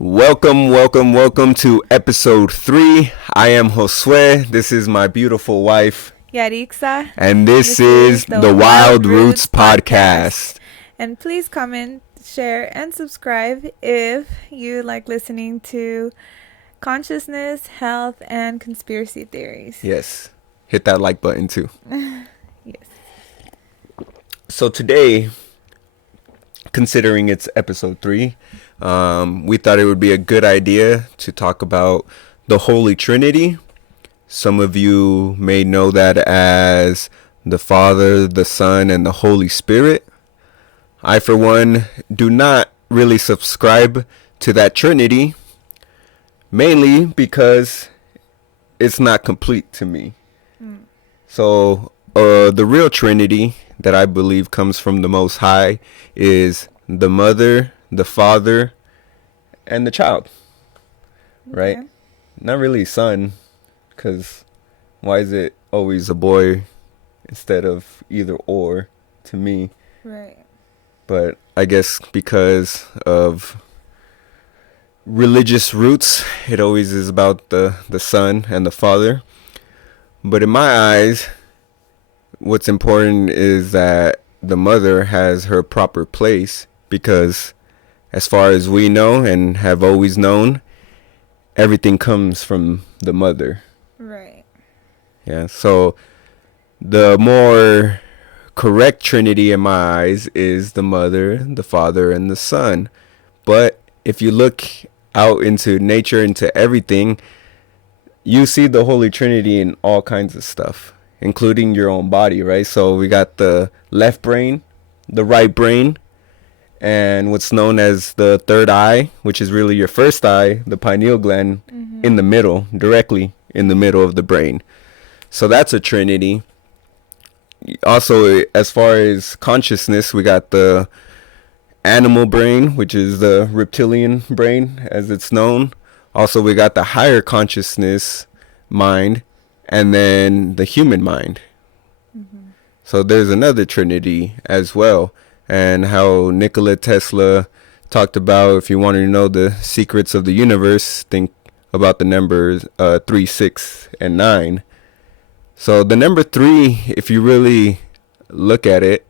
Welcome to episode 3. I am Josue. This is my beautiful wife, Yarixa. And this is the Wild Roots Podcast. And please comment, share, and subscribe if you like listening to consciousness, health, and conspiracy theories. Yes. Hit that like button too. Yes. So today, considering it's episode 3, we thought it would be a good idea to talk about the Holy Trinity. Some of you may know that as the Father, the Son, and the Holy Spirit. I, for one, do not really subscribe to that Trinity, mainly because it's not complete to me. So, the real Trinity that I believe comes from the Most High is the Mother, the Father, and the child, right? Okay. Not really son, because why is it always a boy instead of either or to me? Right. But I guess because of religious roots, it always is about the son and the father. But in my eyes, what's important is that the mother has her proper place, because as far as we know and have always known, everything comes from the mother. Right. Yeah, so the more correct Trinity in my eyes is the Mother, the Father, and the Son. But if you look out into nature, into everything, you see the Holy Trinity in all kinds of stuff, including your own body, right? So we got the left brain, the right brain, and what's known as the third eye, which is really your first eye, the pineal gland, in the middle, directly in the middle of the brain. So that's a Trinity. Also, as far as consciousness, we got the animal brain, which is the reptilian brain, as it's known. Also, we got the higher consciousness mind, and then the human mind. So there's another Trinity as well. And how Nikola Tesla talked about, if you wanted to know the secrets of the universe, think about the numbers 3, 6, and 9. So the number 3, if you really look at it,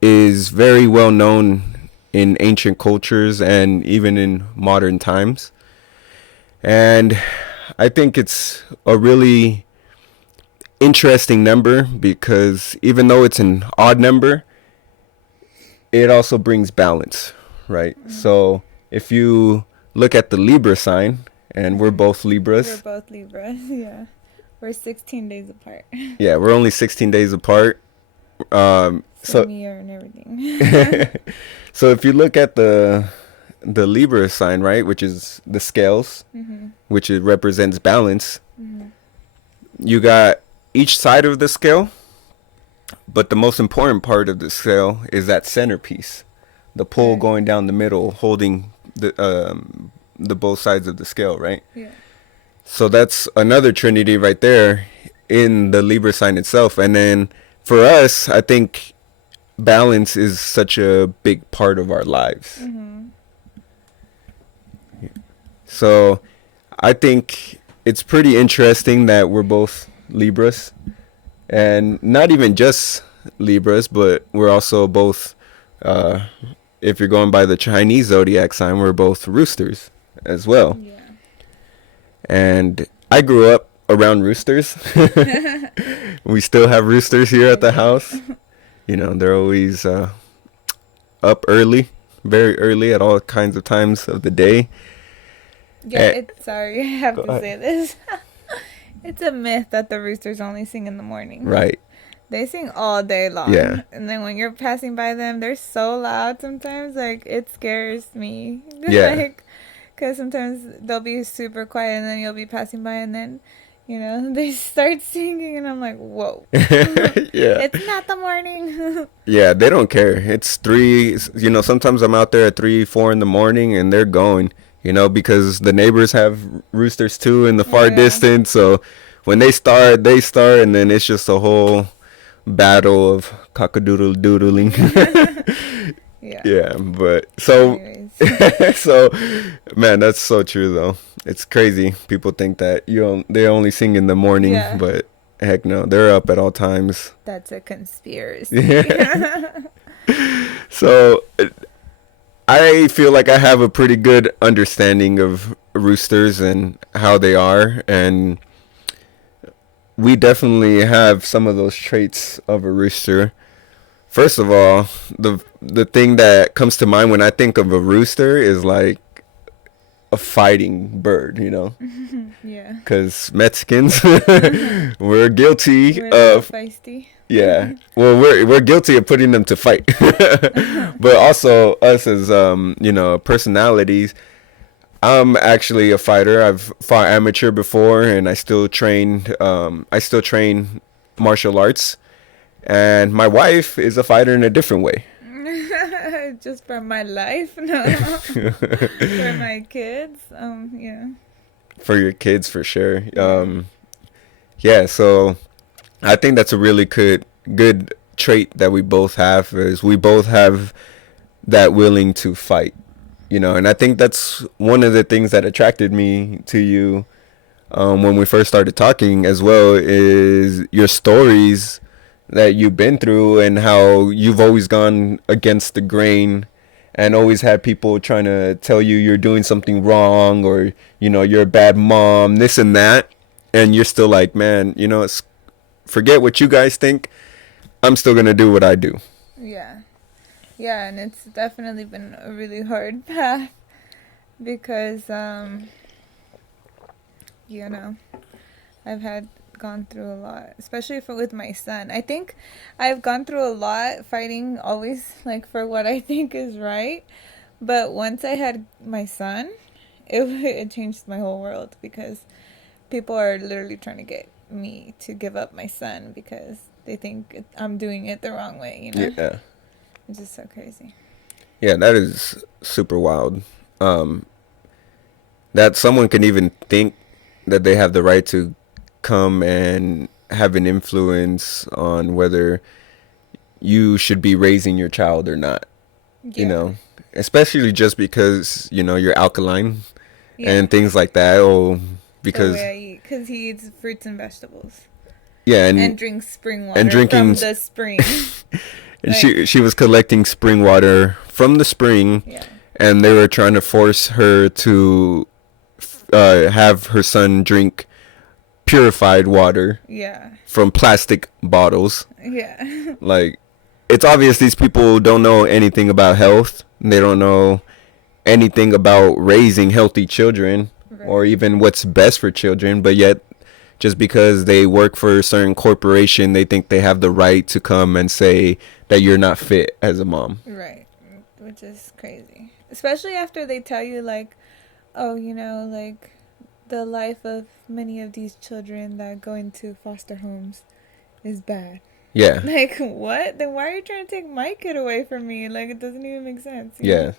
is very well known in ancient cultures and even in modern times. And I think it's a really interesting number, because even though it's an odd number, it also brings balance, right? So if you look at the Libra sign, and we're both Libras. We're both Libras, yeah. We're 16 days apart. Yeah, we're only 16 days apart. Same year and everything. So if you look at the Libra sign, right, which is the scales, which it represents balance, you got each side of the scale, but the most important part of the scale is that centerpiece, the pole going down the middle, holding the both sides of the scale, right? Yeah. So that's another Trinity right there in the Libra sign itself. And then for us, I think balance is such a big part of our lives. So I think it's pretty interesting that we're both Libras, and not even just Libras, but we're also both, if you're going by the Chinese zodiac sign, we're both roosters as well. Yeah. And I grew up around roosters. We still have roosters here at the house. You know, they're always up early, very early at all kinds of times of the day. Yeah, sorry, I have to say this. It's a myth that the roosters only sing in the morning. Right. They sing all day long. Yeah. And then when you're passing by them, they're so loud sometimes, like, it scares me. Yeah. Like, because sometimes they'll be super quiet, and then you'll be passing by, and then, you know, they start singing, and I'm like, whoa. Yeah. It's not the morning. Yeah, they don't care. It's 3, you know, sometimes I'm out there at 3, 4 in the morning, and they're going, you know, because the neighbors have roosters too in the far distance. So when they start, and then it's just a whole battle of cockadoodle doodling. Yeah. Yeah, but so Anyways. so man, that's so true though. It's crazy. People think that they only sing in the morning, Yeah. but heck no, they're up at all times. That's a conspiracy. Yeah. So I feel like I have a pretty good understanding of roosters and how they are, and we definitely have some of those traits of a rooster. First of all, the thing that comes to mind when I think of a rooster is like a fighting bird, you know, Yeah. because Mexicans we're guilty We're a little of feisty. yeah. Well, we're guilty of putting them to fight, but also us as personalities. I'm actually a fighter. I've fought amateur before, and I still trained. I still train martial arts, and my wife is a fighter in a different way. Just for my life, no. For my kids, yeah. For your kids, for sure. Yeah. Yeah. So I think that's a really good trait that we both have is we both have that willing to fight, and I think that's one of the things that attracted me to you when we first started talking as well is your stories that you've been through and how you've always gone against the grain and always had people trying to tell you you're doing something wrong or you're a bad mom, this and that, and you're still like, man, forget what you guys think, I'm still gonna do what I do. Yeah. Yeah, and it's definitely been a really hard path because, you know, I've had gone through a lot, especially with my son. I think I've gone through a lot fighting always like for what I think is right. But once I had my son, it changed my whole world because people are literally trying to get me to give up my son because they think I'm doing it the wrong way, you know? Yeah. It's just so crazy. Yeah, that is super wild. Um, that someone can even think that they have the right to come and have an influence on whether you should be raising your child or not, Yeah. especially just because, you're alkaline Yeah. and things like that. Or The because, way I eat, because he eats fruits and vegetables yeah, and drinks spring water and from drinking, the spring. and Like, she was collecting spring water from the spring, yeah. and they were trying to force her to have her son drink purified water Yeah. from plastic bottles. Yeah. Like, it's obvious these people don't know anything about health. They don't know anything about raising healthy children or Right. even what's best for children, but yet just because they work for a certain corporation, they think they have the right to come and say that you're not fit as a mom. Right. Which is crazy. Especially after they tell you, like, oh, like the life of many of these children that go into foster homes is bad. Yeah. Like, what? Then why are you trying to take my kid away from me? Like, it doesn't even make sense. Yeah.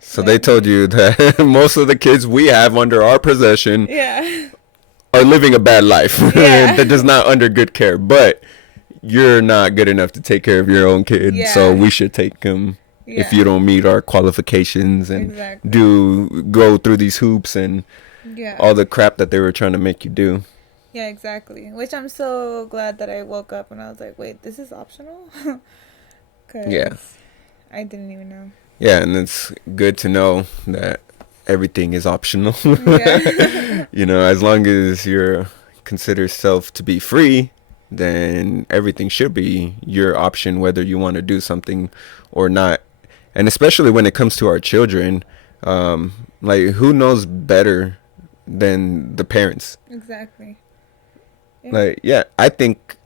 So they Like, told you that most of the kids we have under our possession yeah. are living a bad life Yeah. that does not under good care, but you're not good enough to take care of your own kid, so Yeah. we should take him if Yeah. you don't meet our qualifications and Exactly. go through these hoops and Yeah. all the crap that they were trying to make you do. Yeah, exactly. Which I'm so glad that I woke up and I was like, wait, this is optional? Because Yeah. I didn't even know. Yeah, and it's good to know that everything is optional. Yeah. As long as you're consider self to be free, then everything should be your option whether you want to do something or not. And especially when it comes to our children, like who knows better than the parents? Exactly. Yeah. Like, yeah, I think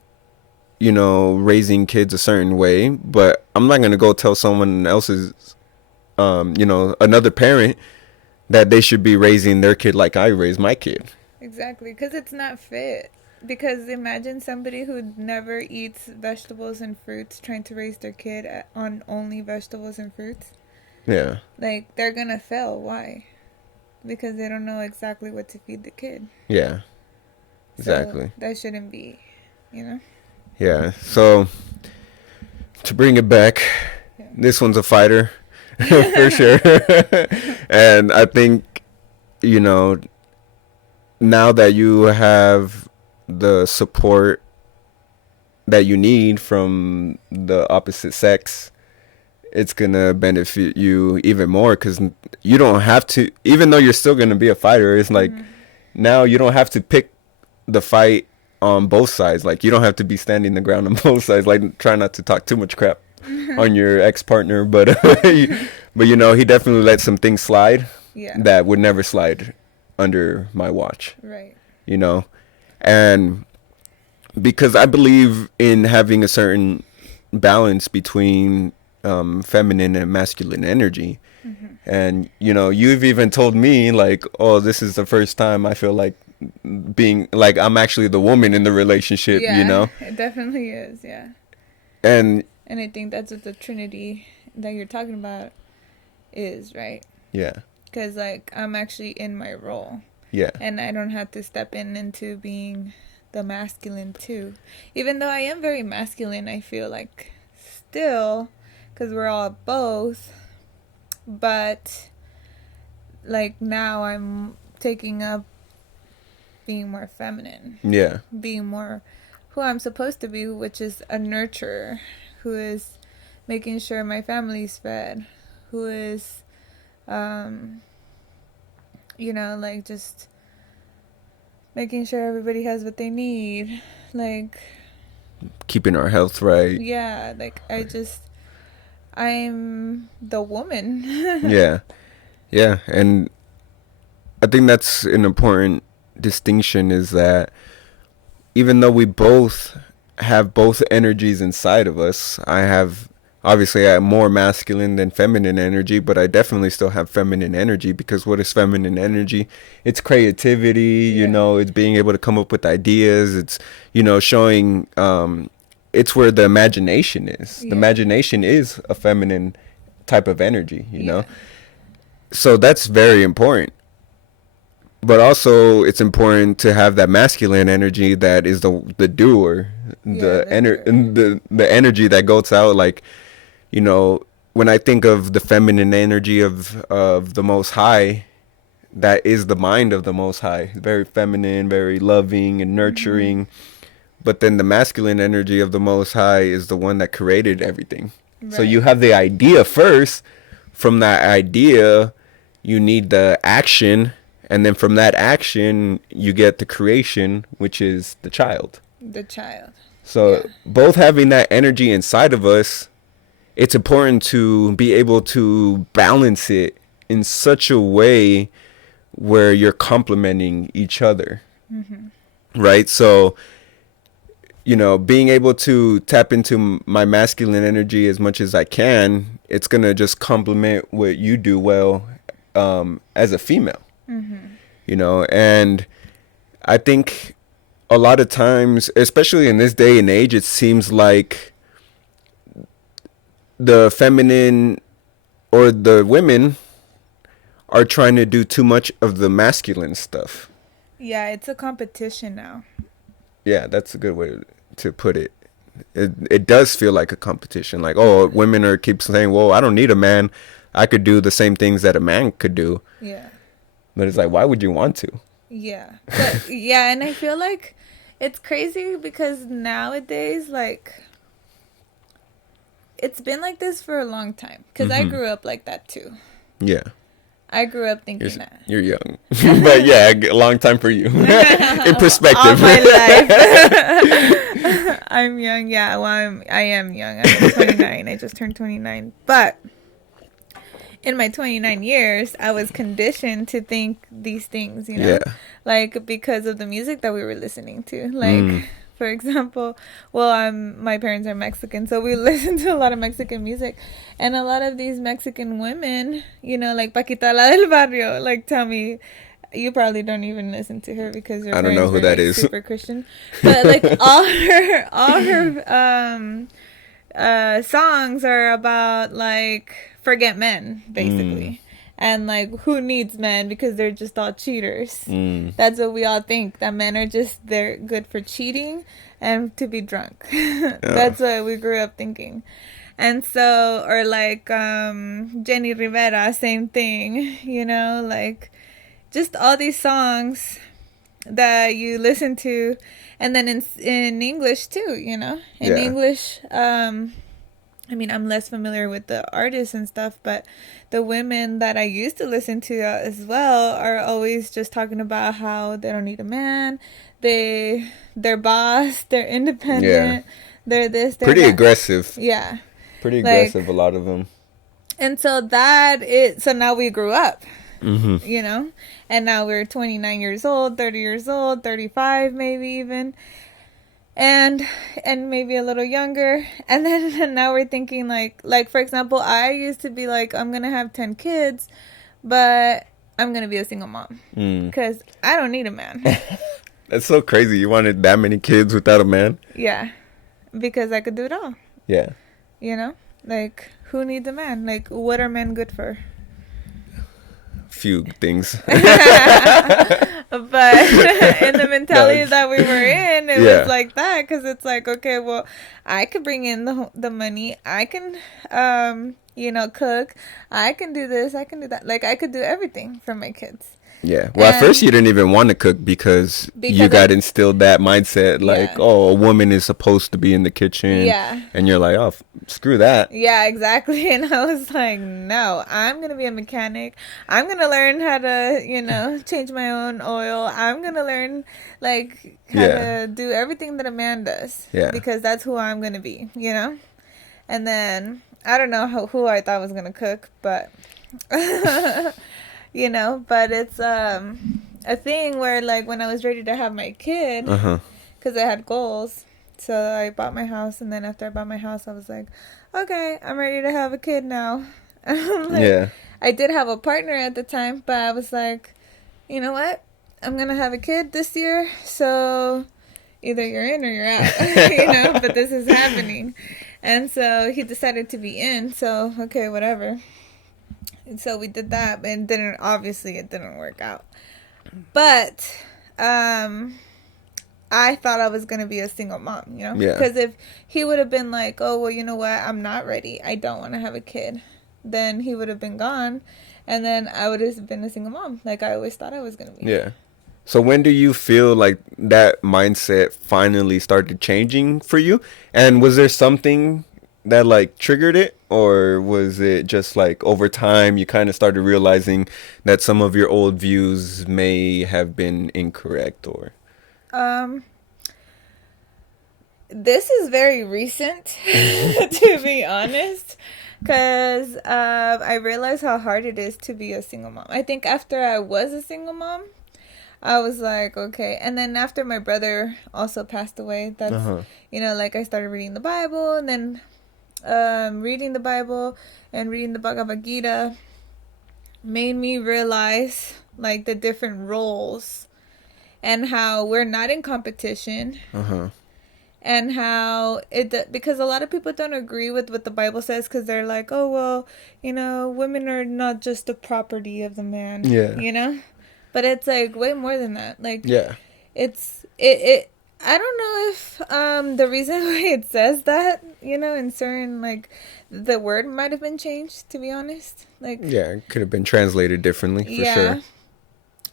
raising kids a certain way, but I'm not gonna go tell someone else's, another parent that they should be raising their kid like I raised my kid. Exactly. Because it's not fit. Because imagine somebody who never eats vegetables and fruits trying to raise their kid on only vegetables and fruits. Yeah. Like, they're going to fail. Why? Because they don't know exactly what to feed the kid. Yeah. Exactly. So that shouldn't be, you know? Yeah. So to bring it back, Yeah. this one's a fighter for sure. And I think, you know, now that you have the support that you need from the opposite sex, it's gonna benefit you even more, because you don't have to, even though you're still gonna be a fighter, it's like now you don't have to pick the fight on both sides. Like, you don't have to be standing the ground on both sides. Like, try not to talk too much crap on your ex-partner, but but you know, he definitely let some things slide Yeah. that would never slide under my watch. Right. You know, and because I believe in having a certain balance between feminine and masculine energy. And you know, you've even told me like, oh, this is the first time I feel like being like I'm actually the woman in the relationship. Yeah, You know, it definitely is. Yeah. and And I think that's what the Trinity that you're talking about is, right? yeah, Because, like, I'm actually in my role. yeah, And I don't have to step into being the masculine, too. Even though I am very masculine, I feel like still, because we're all both. But, like, now I'm taking up being more feminine. yeah, Being more who I'm supposed to be, which is a nurturer, who is making sure my family's fed, who is, you know, like just making sure everybody has what they need. Like, keeping our health right. yeah, like I'm the woman. Yeah, yeah, and I think that's an important distinction, is that even though we both have both energies inside of us, I have more masculine than feminine energy, but I definitely still have feminine energy, because what is feminine energy? It's creativity, you Yeah. know, it's being able to come up with ideas, it's, you know, showing, it's where the imagination is. The Yeah. imagination is a feminine type of energy, you know? Yeah. So that's very important. But also, it's important to have that masculine energy that is the doer, Yeah, the energy that goes out. Like, you know, when I think of the feminine energy of the Most High, that is the mind of the Most High. Very feminine, very loving and nurturing. But then the masculine energy of the Most High is the one that created everything. So you Right. have the idea first. From that idea, you need the action. And then from that action, you get the creation, which is the child. The child. So Yeah. both having that energy inside of us, it's important to be able to balance it in such a way where you're complementing each other. Right? So, you know, being able to tap into my masculine energy as much as I can, it's going to just complement what you do well as a female. You know, and I think a lot of times, especially in this day and age, it seems like the feminine or the women are trying to do too much of the masculine stuff. Yeah, it's a competition now. Yeah, that's a good way to put it. It does feel like a competition. Like, oh, women are keep saying, well, I don't need a man. I could do the same things that a man could do. Yeah. But it's like, why would you want to? Yeah. But, yeah, and I feel like it's crazy because nowadays, like, it's been like this for a long time. Because I grew up like that, too. Yeah. I grew up thinking that. You're young. But yeah, a long time for you. In perspective. All my life. I'm young. Yeah, well, I am young. I'm 29. I just turned 29. But in my 29 years, I was conditioned to think these things, you know? Yeah. Like, because of the music that we were listening to. Like, for example, well, my parents are Mexican, so we listen to a lot of Mexican music. And a lot of these Mexican women, you know, like Paquita la del Barrio, like, tell me, you probably don't even listen to her because your I don't parents know who were, that like, is. super Christian. But, like, all her songs are about, like, forget men, basically. And, like, who needs men because they're just all cheaters. That's what we all think, that men are just, they're good for cheating and to be drunk. That's what we grew up thinking. And so, or like Jenny Rivera, same thing, like just all these songs that you listen to, and then in English too, in Yeah. English. I mean, I'm less familiar with the artists and stuff, but the women that I used to listen to as well are always just talking about how they don't need a man, they're boss, they're Yeah. independent, they're this, they're Pretty that. aggressive. Yeah, Pretty like, aggressive, a lot of them. and so now we grew up, Mm-hmm. and now we're 29 years old, 30 years old, 35 maybe even, and maybe a little younger, and then now we're thinking like for example, I used to be like, I'm gonna have 10 kids, but I'm gonna be a single mom because I don't need a man. That's so crazy. You wanted that many kids without a man? Yeah, because I could do it all. Yeah. Like, who needs a man? Like, what are men good for? Few things. But in the mentality No, that we were in, it yeah. was like that, because it's like, okay, well, I could bring in the money, I can cook, I can do this, I can do that, like I could do everything for my kids. Yeah. Well, at first And you didn't even want to cook because you because I, got instilled that mindset like, yeah, oh, a woman is supposed to be in the kitchen. yeah, And you're like, oh, screw that. yeah, exactly. And I was like, no, I'm gonna be a mechanic, I'm gonna learn how to change my own oil, I'm gonna learn like how Yeah. to do everything that a man does, Yeah. because that's who I'm gonna be. And then I don't know who I thought was gonna cook, but but it's a thing where, like, when I was ready to have my kid, Uh-huh. because I had goals, so I bought my house, and then after I bought my house, I was like, okay, I'm ready to have a kid now. Like, Yeah. I did have a partner at the time, but I was like, you know what? I'm gonna have a kid this year, so either you're in or you're out, but this is happening. And so he decided to be in, so okay, whatever. And so we did that, and obviously it didn't work out. But I thought I was gonna be a single mom, Yeah. because if he would have been like, oh well, you know what, I'm not ready, I don't want to have a kid, then he would have been gone, and then I would have been a single mom, like I always thought I was gonna be. Yeah. So when do you feel like that mindset finally started changing for you? And was there something that like triggered it, or was it just like over time you kind of started realizing that some of your old views may have been incorrect or Um, this is very recent, to be honest, because I realized how hard it is to be a single mom. I think after I was a single mom, I was like, okay. And then after my brother also passed away, that's, uh-huh. like I started reading the Bible, and then reading the Bible and reading the Bhagavad Gita made me realize like the different roles, and how we're not in competition, Uh-huh. and how because a lot of people don't agree with what the Bible says, because they're like, oh well, women are not just the property of the man. Yeah. But it's like way more than that. Like, Yeah. it I don't know if the reason why it says that, in certain, like, the word might have been changed, to be honest. Like, Yeah, it could have been translated differently for yeah.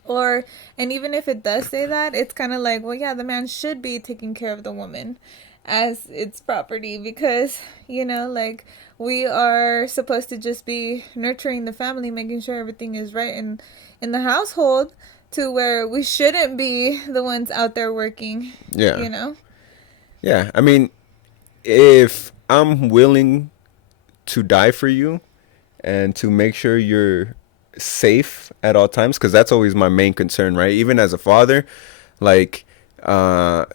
sure. And even if it does say that, it's kind of like, well, yeah, the man should be taking care of the woman as its property, because, like, we are supposed to just be nurturing the family, making sure everything is right in the household, to where we shouldn't be the ones out there working. Yeah. Yeah. I mean, if I'm willing to die for you and to make sure you're safe at all times, because that's always my main concern, right? Even as a father, like, my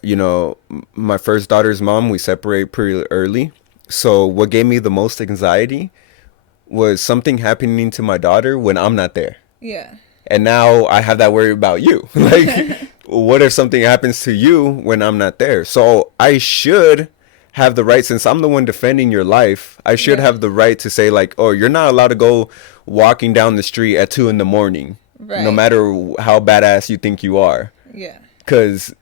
first daughter's mom, we separate pretty early. So what gave me the most anxiety was something happening to my daughter when I'm not there. Yeah. And now I have that worry about you. Like, what if something happens to you when I'm not there? So I should have the right, since I'm the one defending your life, I should have the right to say, like, oh, you're not allowed to go walking down the street at 2 a.m, Right. no matter how badass you think you are. Yeah. Because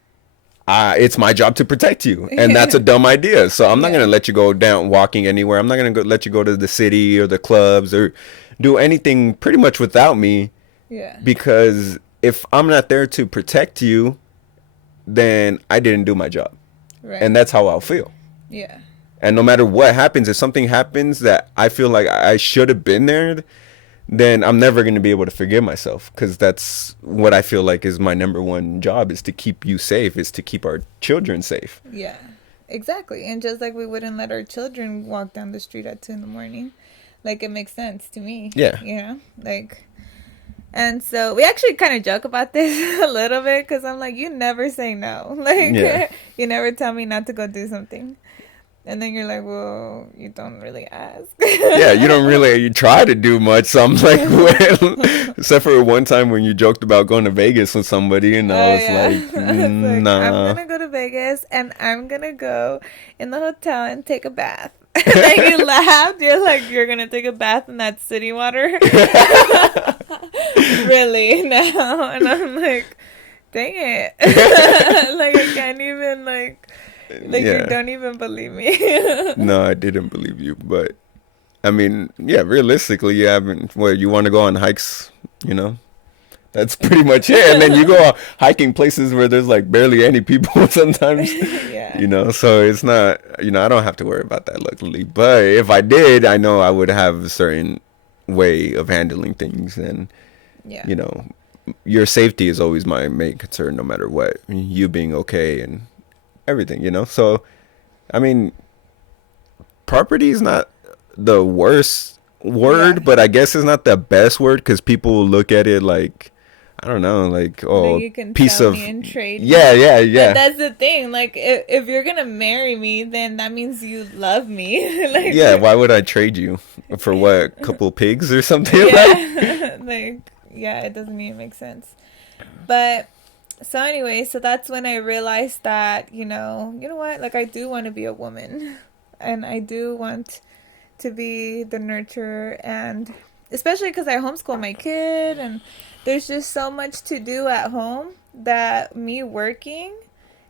it's my job to protect you, and that's a dumb idea. So I'm not Yeah. gonna let you go down walking anywhere. I'm not gonna let you go to the city or the clubs or do anything pretty much without me, Yeah. because if I'm not there to protect you, then I didn't do my job, and Right. that's how I'll feel. Yeah. And no matter what happens, if something happens that I feel like I should have been there, then I'm never going to be able to forgive myself, because that's what I feel like is my number one job, is to keep you safe, is to keep our children safe. Yeah. Exactly. And just like we wouldn't let our children walk down the street at 2 in the morning. Like, it makes sense to me. Yeah. You know? Like, and so we actually kind of joke about this a little bit because I'm like, you never say no. Yeah. Like, you never tell me not to go do something. And then you're like, well, you don't really ask. Yeah, you don't really, you try to do much. So I'm like, well, except for one time when you joked about going to Vegas with somebody, and I Oh, was yeah. like, It's like, I'm nah. going to go to Vegas and I'm going to go in the hotel and take a bath. And then you laughed. You're like, you're going to take a bath in that city water? Really? No. And I'm like, dang it. Like, I can't even, like you Yeah. don't even believe me. No, I didn't believe you. But, I mean, yeah, realistically, you haven't, what, you want to go on hikes, you know? That's pretty much it. And then you go out hiking places where there's like barely any people sometimes, Yeah. so it's not, I don't have to worry about that, luckily. But if I did, I know I would have a certain way of handling things. And, Yeah. you know, your safety is always my main concern, no matter what. You being okay and everything, So, I mean, property is not the worst Yeah. word, but I guess it's not the best word, because people look at it like, I don't know, like, Like, oh, you can piece sell of, me and trade yeah, me. yeah, But yeah. that's the thing. Like, if you're gonna marry me, then that means you love me. Yeah, Like, why would I trade you for what, a couple pigs or something like? yeah. Like, yeah, it doesn't even make sense. But so anyway, so that's when I realized that, you know what? Like, I do want to be a woman. And I do want to be the nurturer, and especially because I homeschool my kid, and there's just so much to do at home that me working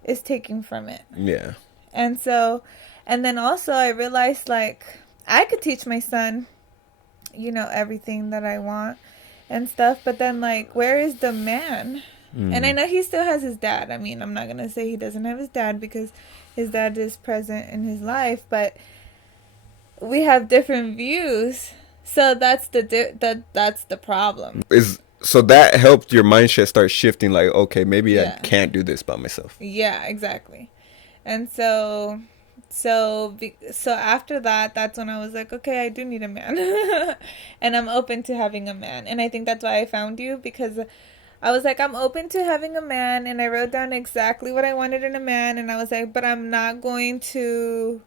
is taking from it. Yeah, And so, and then also I realized, like, I could teach my son, everything that I want and stuff, but then, like, where is the man? And I know he still has his dad. I mean, I'm not gonna say he doesn't have his dad, because his dad is present in his life, but we have different views. So that's the problem. is so that helped your mindset start shifting, like, okay, maybe I Yeah. can't do this by myself. Yeah, exactly. And so after that, that's when I was like, okay, I do need a man. And I'm open to having a man. And I think that's why I found you, because I was like, I'm open to having a man, and I wrote down exactly what I wanted in a man, and I was like, but I'm not going to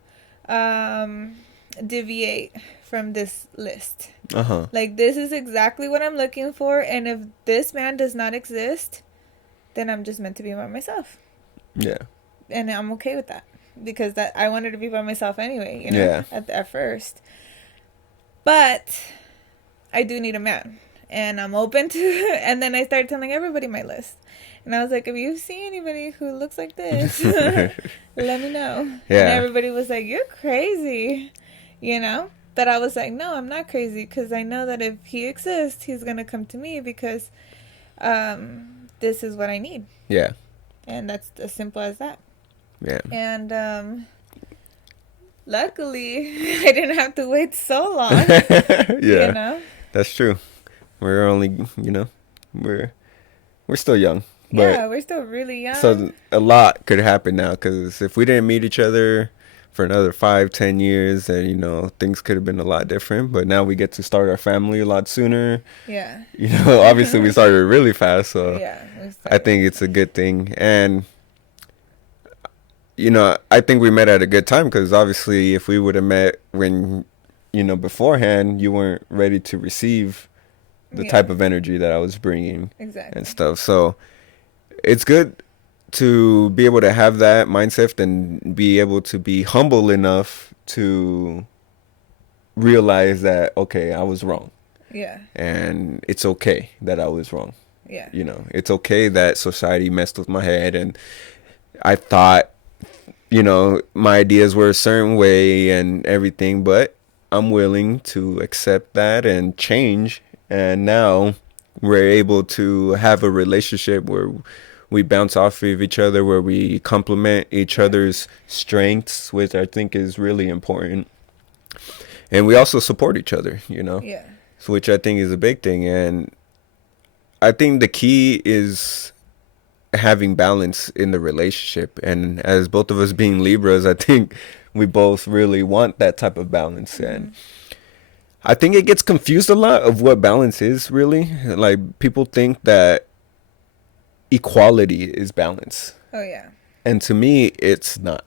deviate from this list. Uh-huh. Like, this is exactly what I'm looking for, and if this man does not exist, then I'm just meant to be by myself. Yeah. And I'm okay with that, because that I wanted to be by myself anyway, Yeah. at first. But I do need a man, and I'm open to and then I started telling everybody my list. And I was like, if you see anybody who looks like this, let me know. Yeah. And everybody was like, you're crazy, But I was like, no, I'm not crazy, because I know that if he exists, he's going to come to me, because this is what I need. Yeah. And that's as simple as that. Yeah. And luckily, I didn't have to wait so long. Yeah. That's true. We're only, we're still young. But Yeah, we're still really young. so a lot could happen now, because if we didn't meet each other for another 5-10 years, then things could have been a lot different. But now we get to start our family a lot sooner. Yeah. Obviously we started really fast, so Yeah. I think it's a good thing. And I think we met at a good time, because obviously if we would have met when beforehand, you weren't ready to receive the type of energy that I was bringing. Exactly. And stuff. So it's good to be able to have that mindset and be able to be humble enough to realize that, okay, I was wrong. Yeah. And it's okay that I was wrong. Yeah. It's okay that society messed with my head, and I thought, my ideas were a certain way and everything, but I'm willing to accept that and change. And now we're able to have a relationship where we bounce off of each other, where we complement each Right. other's strengths, which I think is really important. And we also support each other, Yeah. so which I think is a big thing. And I think the key is having balance in the relationship. And as both of us being Libras, I think we both really want that type of balance. And Mm-hmm. I think it gets confused a lot of what balance is really. Like people think that equality is balance. Oh yeah. And to me, it's not.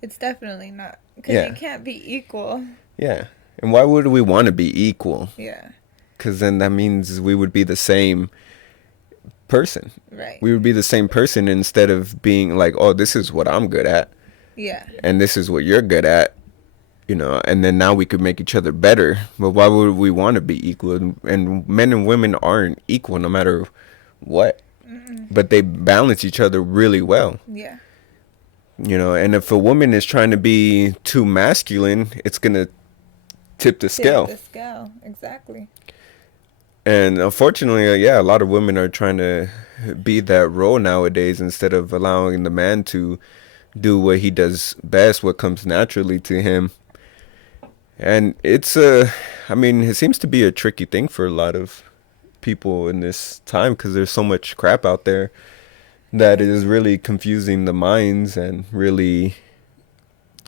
It's definitely not because you Yeah. can't be equal. Yeah. And why would we want to be equal? Yeah. Because then that means we would be the same person. Right. We would be the same person instead of being like, oh, this is what I'm good at Yeah. and this is what you're good at, and then now we could make each other better. But why would we want to be equal? And men and women aren't equal no matter what, Mm-mm. but they balance each other really well. Yeah. And if a woman is trying to be too masculine, it's going to tip the Tip scale. the scale. Exactly. And unfortunately, yeah, a lot of women are trying to be that role nowadays instead of allowing the man to do what he does best, what comes naturally to him. And it seems to be a tricky thing for a lot of people in this time because there's so much crap out there that is really confusing the minds and really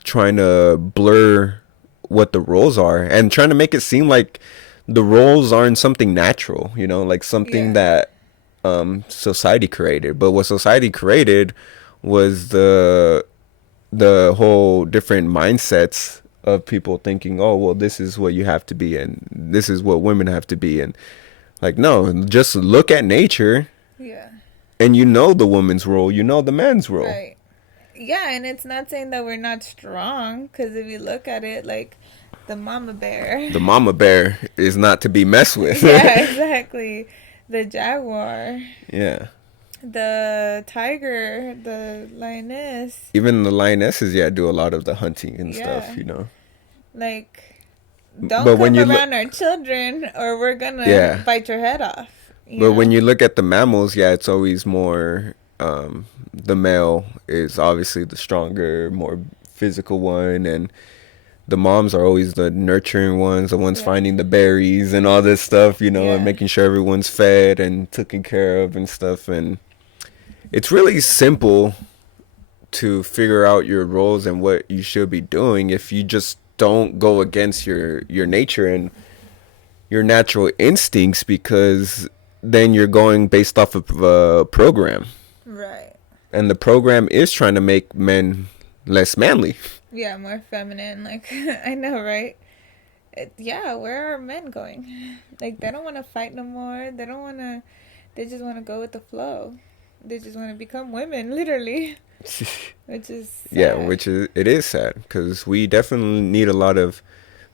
trying to blur what the roles are and trying to make it seem like the roles aren't something natural, like something Yeah. that society created. But what society created was the whole different mindsets of people thinking, oh, well, this is what you have to be and this is what women have to be. And like, no, just look at nature Yeah. and you know the woman's role, you know the man's role. Right. Yeah, and it's not saying that we're not strong because if you look at it, like the mama bear. The mama bear is not to be messed with. Yeah, exactly. The jaguar, Yeah. the tiger, the lioness. Even the lionesses, yeah, do a lot of the hunting and Yeah. stuff. Like, don't But when come you around our children or we're gonna yeah, bite your head off. You but when know? you look at the mammals, yeah, it's always more. The male is obviously the stronger, more physical one, and the moms are always the nurturing ones, the ones Yeah. finding the berries and all this stuff, and Yeah. making sure everyone's fed and taken care of and stuff. And it's really simple to figure out your roles and what you should be doing if you just don't go against your nature and your natural instincts, because then you're going based off of a program, Right. and the program is trying to make men less manly. Yeah, more feminine. Like, I know, right? Yeah, where are men going? Like, they don't want to fight no more. They don't want to. They just want to go with the flow. They just want to become women, literally, which is Yeah, sad. which is it is sad because we definitely need a lot of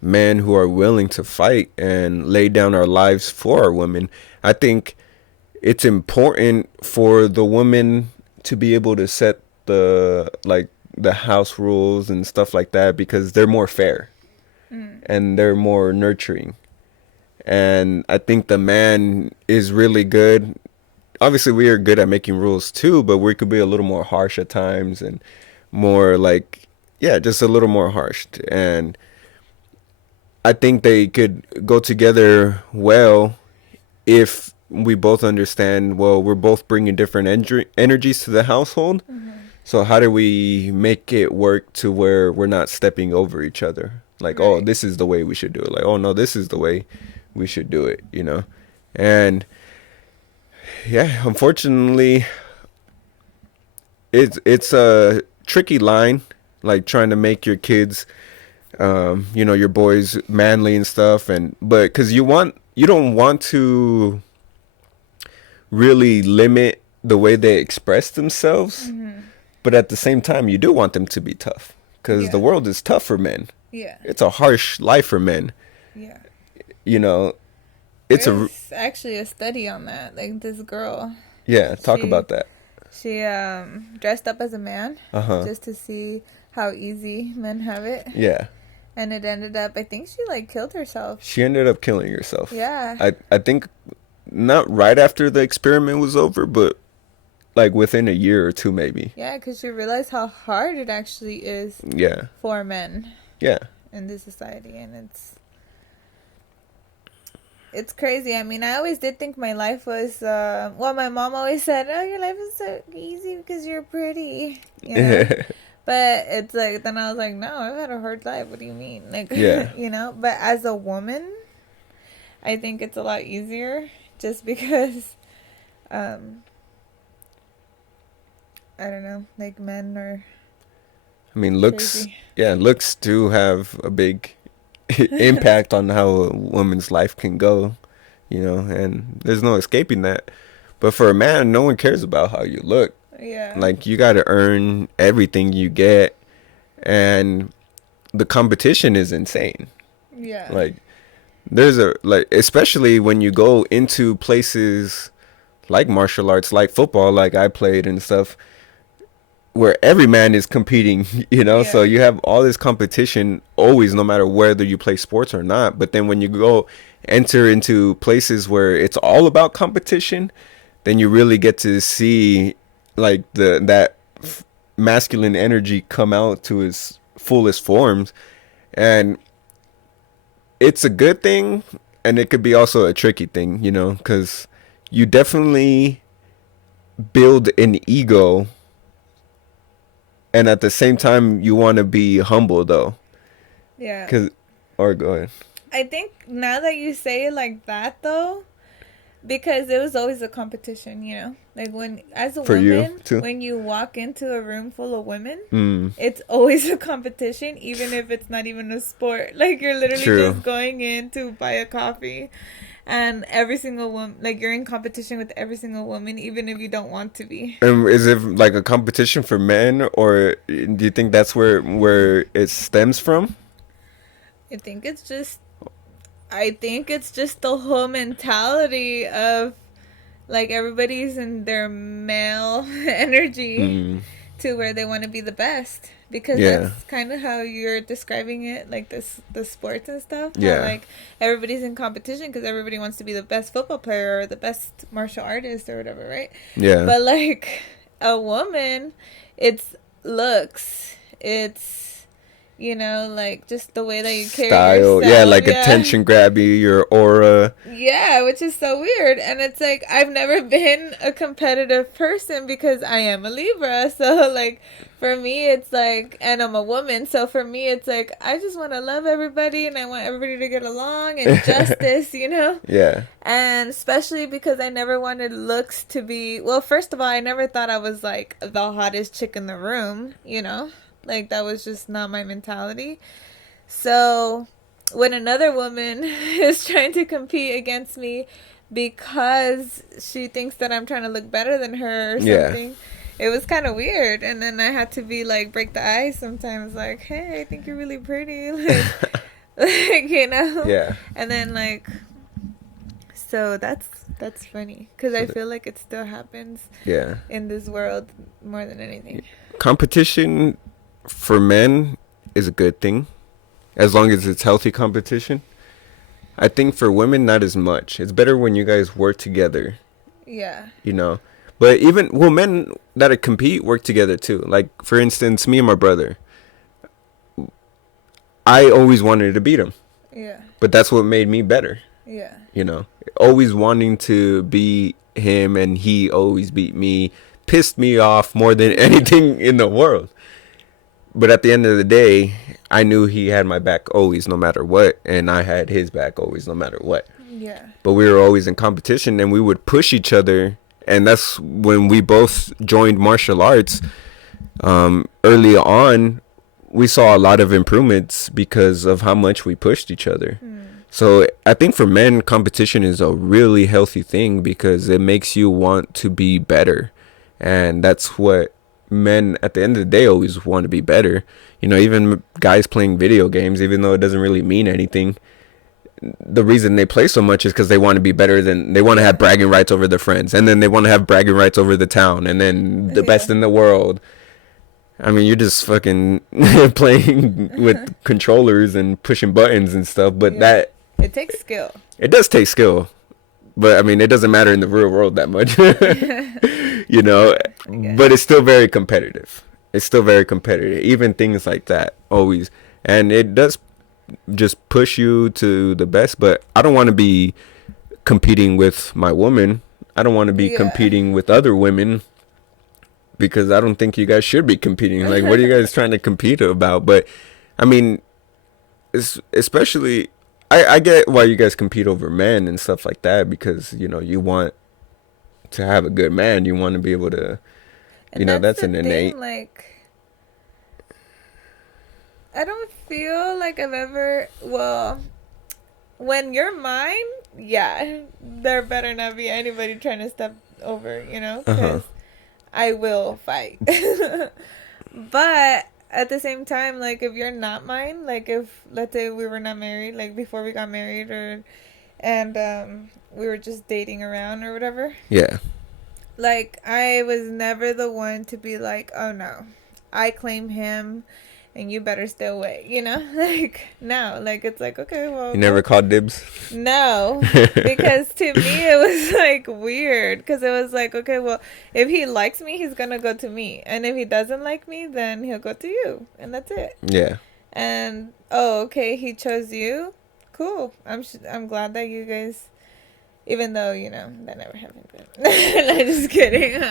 men who are willing to fight and lay down our lives for our women. I think it's important for the woman to be able to set the house rules and stuff like that because they're more fair Mm. and they're more nurturing. And I think the man is really good. Obviously, we are good at making rules too, but we could be a little more harsh at times and more like, yeah, just a little more harsh. And I think they could go together well if we both understand, well, we're both bringing different energies to the household. Mm-hmm. So how do we make it work to where we're not stepping over each other? Like, oh, Right. this is the way we should do it. Like, oh, no, this is the way we should do it. And yeah, unfortunately, it's a tricky line, like trying to make your kids, your boys manly and stuff, but because you don't want to really limit the way they express themselves, Mm-hmm. but at the same time, you do want them to be tough because the Yeah. world is tough for men. Yeah. It's a harsh life for men. Yeah. You know, it's a There's actually a study on that. Like this girl, yeah. Talk she about that. She dressed up as a man Uh-huh. just to see how easy men have it. Yeah. And it ended up, I think she like killed herself. She ended up killing herself. Yeah. I think not right after the experiment was over, but like within a year or two maybe. Yeah, because she realized how hard it actually is Yeah. for men Yeah. in this society. And it's crazy. I mean, I always did think my life was, well, my mom always said, oh, your life is so easy because you're pretty, you know? But it's like, then I was like, no, I've had a hard life. What do you mean? Like, Yeah. you know? But as a woman, I think it's a lot easier just because, I don't know, like men are I mean, looks, crazy. yeah, looks do have a big impact on how a woman's life can go, and there's no escaping that. But for a man, no one cares about how you look. Yeah. Like, you got to earn everything you get, and the competition is insane. Yeah. Like, especially when you go into places like martial arts, like football, like I played and stuff, where every man is competing, so Yeah. you have all this competition always, no matter whether you play sports or not. But then when you go enter into places where it's all about competition, then you really get to see like that masculine energy come out to its fullest forms. And it's a good thing, and it could be also a tricky thing, because you definitely build an ego, and at the same time you want to be humble though. Yeah. Or go ahead. I think now that you say it like that, though, because it was always a competition, like when, as a For you woman, too. when you walk into a room full of women, Mm, it's always a competition, even if it's not even a sport. Like, you're literally true. just going in to buy a coffee, and every single woman, like, you're in competition with every single woman, even if you don't want to be. And is it like a competition for men, or do you think that's where it stems from? I think it's just the whole mentality of like everybody's in their male energy Mm, to where they want to be the best, because yeah. that's kind of how you're describing it, like the sports and stuff. How, Yeah. like, everybody's in competition because everybody wants to be the best football player or the best martial artist or whatever, right? Yeah. But like a woman, it's looks, it's like just the way that you carry Style. yourself. Yeah, like attention grabby, your aura. Yeah, which is so weird. And it's like, I've never been a competitive person because I am a Libra. So, like, for me, it's like, and I'm a woman. So, for me, it's like, I just want to love everybody and I want everybody to get along and justice, Yeah. And especially because I never wanted looks to be, well, first of all, I never thought I was like the hottest chick in the room, Like, that was just not my mentality. So when another woman is trying to compete against me because she thinks that I'm trying to look better than her or something, it was kind of weird. And then I had to be like, break the ice sometimes, like, hey, I think you're really pretty. Like, Yeah. And then, like, so that's funny because I feel like it still happens in this world more than anything. Competition for men is a good thing, as long as it's healthy competition. I think for women, not as much. It's better when you guys work together. Yeah. But even, men that compete work together too. Like, for instance, me and my brother, I always wanted to beat him. Yeah. But that's what made me better. Yeah. Always wanting to beat him, and he always beat me, pissed me off more than anything in the world. But at the end of the day, I knew he had my back always, no matter what, and I had his back always, no matter what. Yeah. But we were always in competition, and we would push each other, and that's when we both joined martial arts. Early on, we saw a lot of improvements because of how much we pushed each other. So I think for men, competition is a really healthy thing because it makes you want to be better, and that's what men at the end of the day always want to be better. Even guys playing video games, even though it doesn't really mean anything, the reason they play so much is because they want to be better than, they want to have bragging rights over their friends, and then they want to have bragging rights over the town, and then the Yeah. best in the world. I mean, you're just fucking playing with controllers and pushing buttons and stuff, but Yeah. that, It takes skill. it does take skill. But I mean, it doesn't matter in the real world that much, you know. I guess. But it's still very competitive. It's still very competitive. Even things like that always, and it does just push you to the best. But I don't want to be competing with my woman. I don't want to be Yeah. competing with other women, because I don't think you guys should be competing. Like, what are you guys trying to compete about? But I mean, especially, I get why you guys compete over men and stuff like that, because you know, you want to have a good man. You want to be able to, And that's the an thing, innate. like, I don't feel like I've ever, well, when you're mine, yeah, there better not be anybody trying to step over, you know, Uh-huh. because I will fight. But at the same time, like, if you're not mine, like, if, let's say we were not married, like, before we got married, and we were just dating around or whatever, Yeah. like, I was never the one to be like, oh no, I claim him and you better stay away, you know? Like, no, like, it's like, okay, well, You never called dibs. no, because to me it was like weird, because it was like, okay, well, if he likes me, he's gonna go to me, and if he doesn't like me, then he'll go to you, and that's it. Yeah. And oh, okay, he chose you, cool. I'm glad that you guys, even though, you know, that never happened. But I'm just kidding.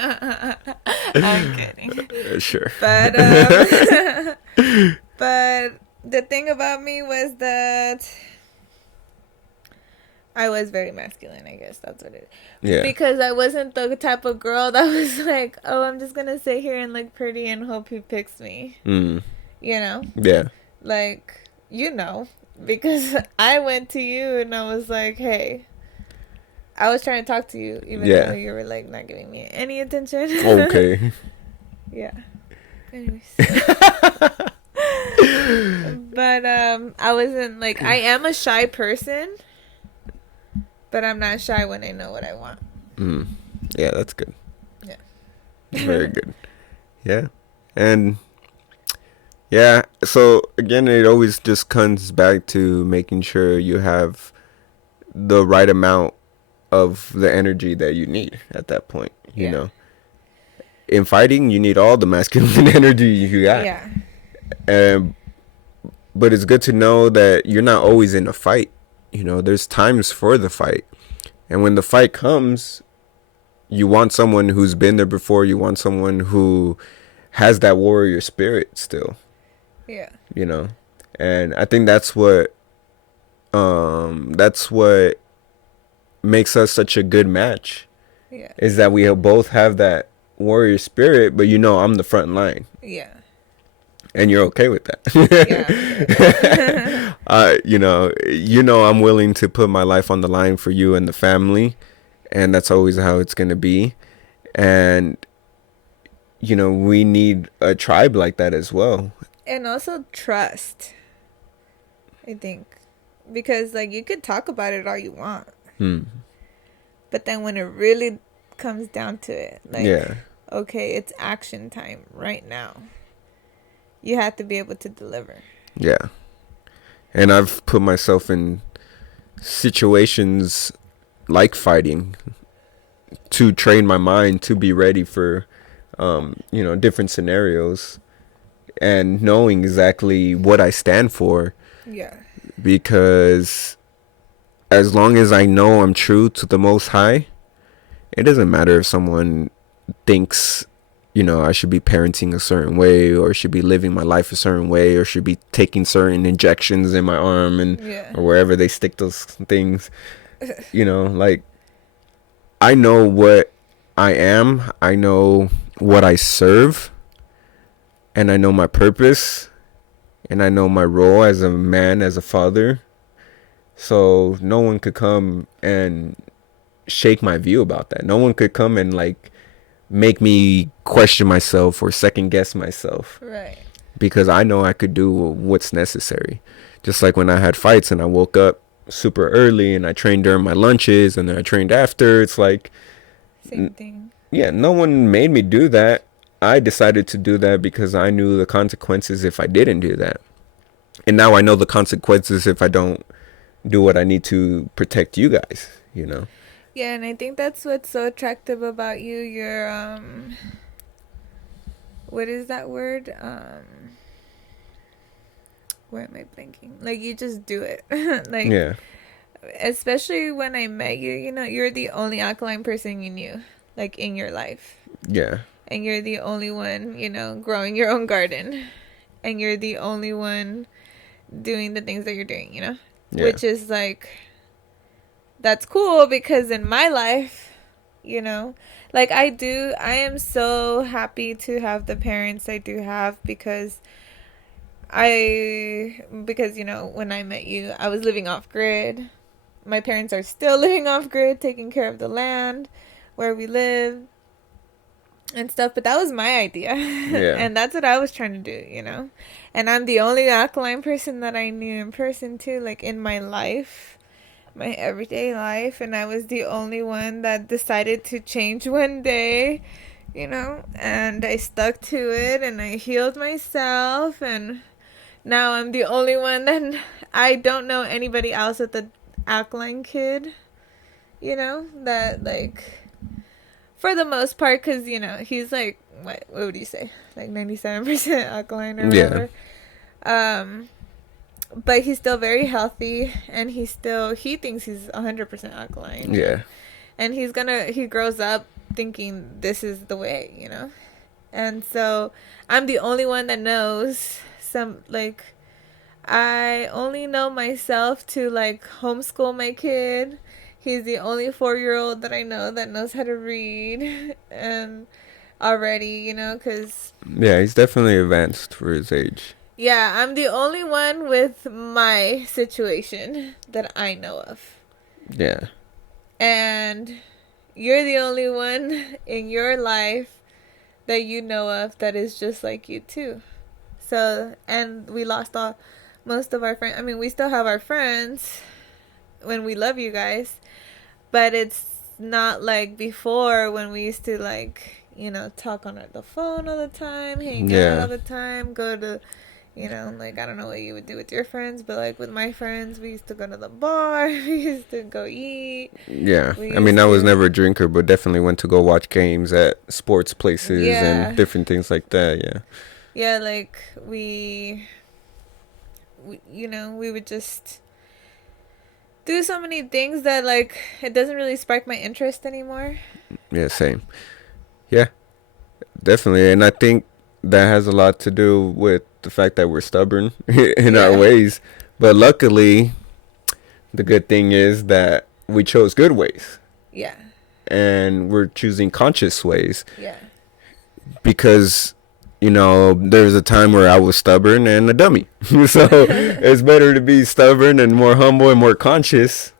I'm kidding. Sure. But but the thing about me was that I was very masculine, I guess that's what it is. Yeah. Because I wasn't the type of girl that was like, oh, I'm just gonna sit here and look pretty and hope he picks me. Mm. You know? Yeah. Like, you know. Because I went to you and I was like, hey, I was trying to talk to you, even though you were like not giving me any attention. Okay. Yeah. Anyways. But I wasn't like, I am a shy person, but I'm not shy when I know what I want. Mm. Yeah, that's good. Yeah. Very good. Yeah. And yeah, so again, it always just comes back to making sure you have the right amount of the energy that you need at that point, you know. In fighting, you need all the masculine energy you got. Yeah. But it's good to know that you're not always in a fight. You know, there's times for the fight. And when the fight comes, you want someone who's been there before. You want someone who has that warrior spirit still. Yeah. You know. And I think that's what makes us such a good match. Yeah. Is that we both have that warrior spirit, but you know I'm the front line. Yeah. And you're okay with that. Yeah. You know I'm willing to put my life on the line for you and the family, and that's always how it's going to be. And you know, we need a tribe like that as well. And also trust, I think. Because, like, you could talk about it all you want. But then when it really comes down to it, like, okay, it's action time right now. You have to be able to deliver. Yeah. And I've put myself in situations like fighting to train my mind to be ready for, different scenarios, and knowing exactly what I stand for. Yeah. Because as long as I know I'm true to the Most High, it doesn't matter if someone thinks, I should be parenting a certain way, or should be living my life a certain way, or should be taking certain injections in my arm or wherever they stick those things. Like, I know what I am, I know what I serve, and I know my purpose, and I know my role as a man, as a father. So no one could come and shake my view about that. No one could come and like make me question myself or second guess myself. Right. Because I know I could do what's necessary. Just like when I had fights and I woke up super early and I trained during my lunches and then I trained after. It's like, Same thing. yeah, no one made me do that. I decided to do that because I knew the consequences if I didn't do that. And now I know the consequences if I don't do what I need to protect you guys, you know? Yeah, and I think that's what's so attractive about you. Your what is that word? Where am I blanking? Like you just do it. Like Yeah. especially when I met you, you know, you're the only alkaline person you knew, like in your life. Yeah. And you're the only one, you know, growing your own garden. And you're the only one doing the things that you're doing, you know? Yeah. Which is like, that's cool because in my life, you know, like I am so happy to have the parents I do have because, you know, when I met you, I was living off grid. My parents are still living off grid, taking care of the land where we live and stuff, but that was my idea. Yeah. And that's what I was trying to do, you know. And I'm the only alkaline person that I knew in person too, like in my life, my everyday life, and I was the only one that decided to change one day, you know, and I stuck to it and I healed myself, and now I'm the only one that I don't know anybody else with the alkaline kid, you know, that like for the most part, because, you know, he's like, what would you say? Like 97% alkaline or Yeah. whatever. But he's still very healthy, and he thinks he's 100% alkaline. Yeah. And he grows up thinking this is the way, you know? And so I'm the only one that knows like, I only know myself to, like, homeschool my kid. He's the only 4-year-old that I know that knows how to read and already, you know, because... Yeah, he's definitely advanced for his age. Yeah, I'm the only one with my situation that I know of. Yeah. And you're the only one in your life that you know of that is just like you, too. So, and we lost most of our friends. I mean, we still have our friends when we love you guys, but it's not like before when we used to, like, you know, talk on the phone all the time, hang out all the time, go to, you know, like, I don't know what you would do with your friends, but like with my friends, we used to go to the bar, we used to go eat. Yeah. I mean, I was never a drinker, but definitely went to go watch games at sports places and different things like that. Yeah. Yeah, like we you know, we would just do so many things that, like, it doesn't really spark my interest anymore. Yeah, same. Yeah, definitely. And I think that has a lot to do with the fact that we're stubborn in our ways. But luckily, the good thing is that we chose good ways. Yeah. And we're choosing conscious ways. Yeah. Because, you know, there's a time where I was stubborn and a dummy. So it's better to be stubborn and more humble and more conscious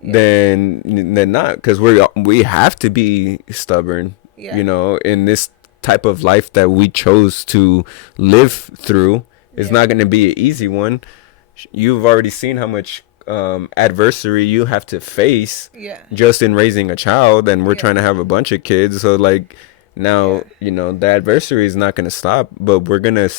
than not. Because we have to be stubborn, you know, in this type of life that we chose to live through. It's not going to be an easy one. You've already seen how much adversary you have to face just in raising a child, and we're trying to have a bunch of kids. So, like, now, you know, the adversary is not going to stop, but we're going to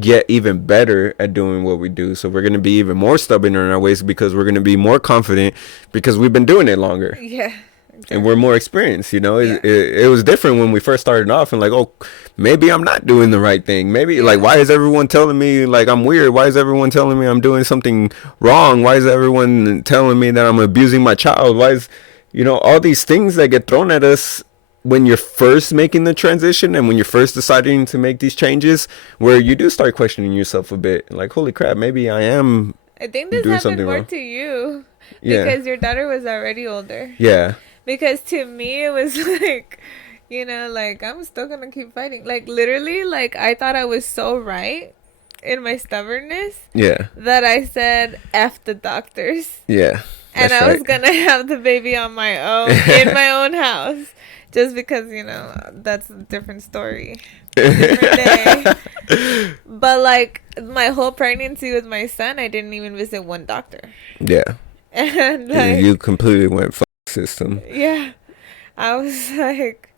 get even better at doing what we do. So we're going to be even more stubborn in our ways because we're going to be more confident because we've been doing it longer. Yeah. Exactly. And we're more experienced, you know. It was different when we first started off, and like, oh, maybe I'm not doing the right thing. Maybe like, why is everyone telling me like I'm weird? Why is everyone telling me I'm doing something wrong? Why is everyone telling me that I'm abusing my child? Why is, you know, all these things that get thrown at us when you're first making the transition and when you're first deciding to make these changes, where you do start questioning yourself a bit, like, holy crap, maybe I am. I think this happened more to you because your daughter was already older. Yeah. Because to me, it was like, you know, like, I'm still going to keep fighting. Like, literally, like, I thought I was so right in my stubbornness. Yeah. That I said, F the doctors. Yeah. And I was going to have the baby on my own, in my own house. Just because, that's a different story. Different day. But like my whole pregnancy with my son, I didn't even visit one doctor. Yeah. And You like, completely went fuck system. yeah, I was like,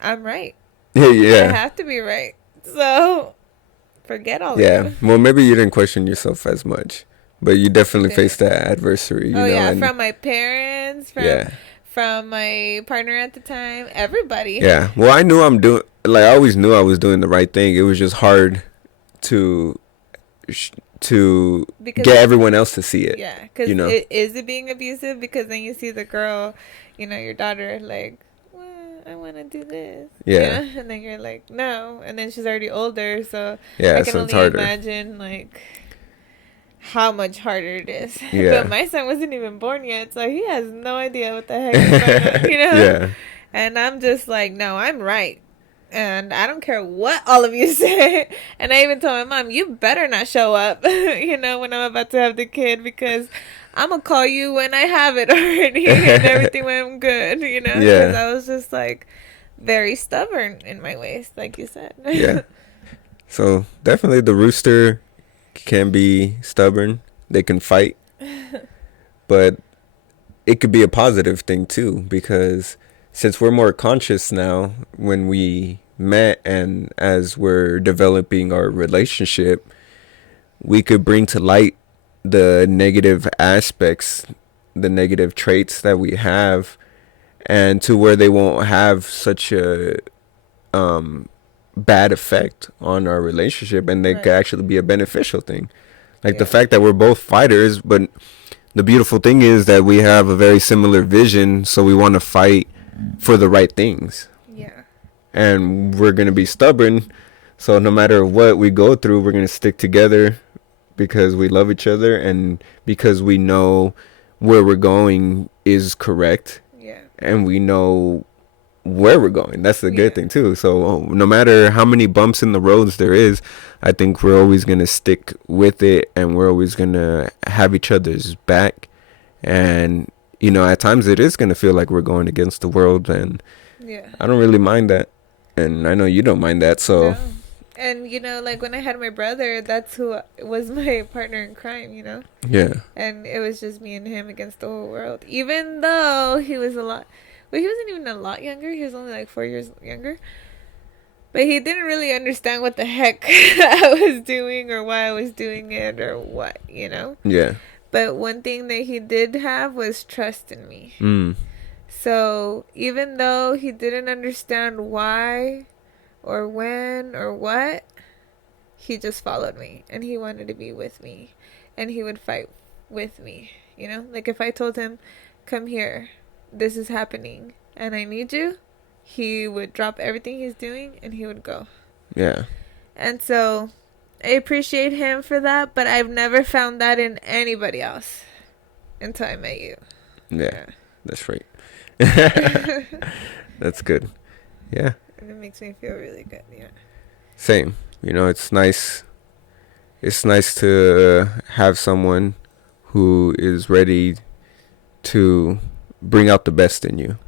I'm right. I Yeah. have to be right. So forget all of Yeah. you. Well, maybe you didn't question yourself as much, but you I definitely didn't. faced that adversary, Oh yeah, and from my parents, yeah. from my partner at the time, everybody. Yeah. Well, I knew I always knew I was doing the right thing. It was just hard to to Because get everyone else to see it, yeah, because you know? is it being abusive? Because then you see the girl, your daughter, like, well, I want to do this, Yeah. and then you're like, no, and then she's already older, so I Yeah, can so it's only harder. imagine like how much harder it is. But Yeah. my son wasn't even born yet, so he has no idea what the heck is going on, Yeah. And I'm just like, no, I'm right. And I don't care what all of you say. And I even told my mom, you better not show up, when I'm about to have the kid, because I'm going to call you when I have it already and everything went good, because Yeah. I was just like very stubborn in my ways, like you said. Yeah. So definitely the rooster can be stubborn. They can fight, but it could be a positive thing too, because since we're more conscious now when we met and as we're developing our relationship, we could bring to light the negative aspects, the negative traits that we have, and to where they won't have such a um, bad effect on our relationship, and they could Right. actually be a beneficial thing. Like the Yeah. fact that we're both fighters, but the beautiful thing is that we have a very similar vision, so we want to fight for the right things. Yeah. And we're going to be stubborn, so no matter what we go through, we're going to stick together because we love each other and because we know where we're going is correct Yeah. and we know where we're going. That's the good Yeah. thing too. So no matter how many bumps in the roads there is, I think we're always gonna stick with it, and we're always gonna have each other's back. And at times it is gonna feel like we're going against the world, and Yeah. I don't really mind that, and I know you don't mind that. So No. And like when I had my brother, that's who was my partner in crime, yeah, And it was just me and him against the whole world. Even though he was a lot, well, he wasn't even a lot younger. He was only like 4 years younger. But he didn't really understand what the heck I was doing or why I was doing it or what. yeah, But one thing that he did have was trust in me. mm, So even though he didn't understand why or when or what, he just followed me and he wanted to be with me and he would fight with me. Like if I told him, come here, this is happening and I need you, he would drop everything he's doing and he would go. yeah, And so I appreciate him for that, but I've never found that in anybody else until I met you. yeah. Yeah. That's right. That's good. Yeah, And it makes me feel really good. Yeah. same. It's nice. It's nice to have someone who is ready to bring out the best in you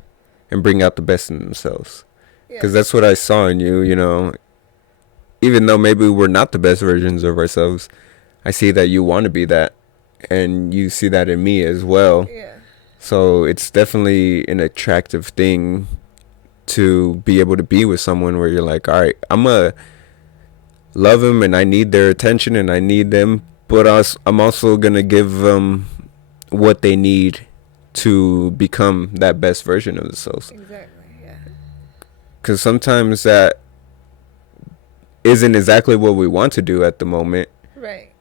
and bring out the best in themselves. Yeah. Because that's what I saw in you, even though maybe we're not the best versions of ourselves, I see that you want to be that, and you see that in me as well. Yeah. So it's definitely an attractive thing to be able to be with someone where you're like, all right, I'm a love them and I need their attention and I need them, but I'm also gonna give them what they need to become that best version of themselves. Exactly. Yeah. Because sometimes that isn't exactly what we want to do at the moment. Right.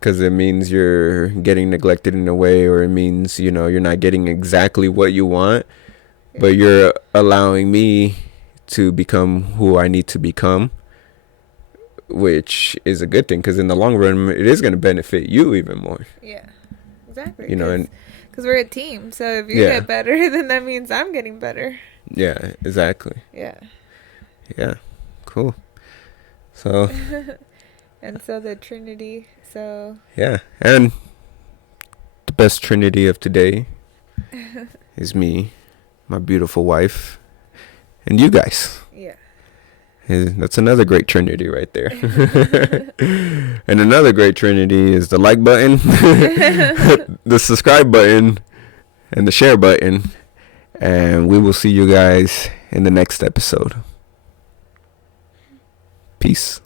Because it means you're getting neglected in a way, or it means you're not getting exactly what you want, Yeah. but you're allowing me to become who I need to become, which is a good thing because in the long run it is going to benefit you even more. Yeah. Exactly. And Because we're a team. So if you Yeah. get better, then that means I'm getting better. yeah, exactly. Yeah. Yeah, cool. So And so the Trinity. So yeah, and the best Trinity of today is me, my beautiful wife, and you guys. Yeah. That's another great trinity right there. And another great trinity is the like button, the subscribe button, and the share button. And we will see you guys in the next episode. Peace.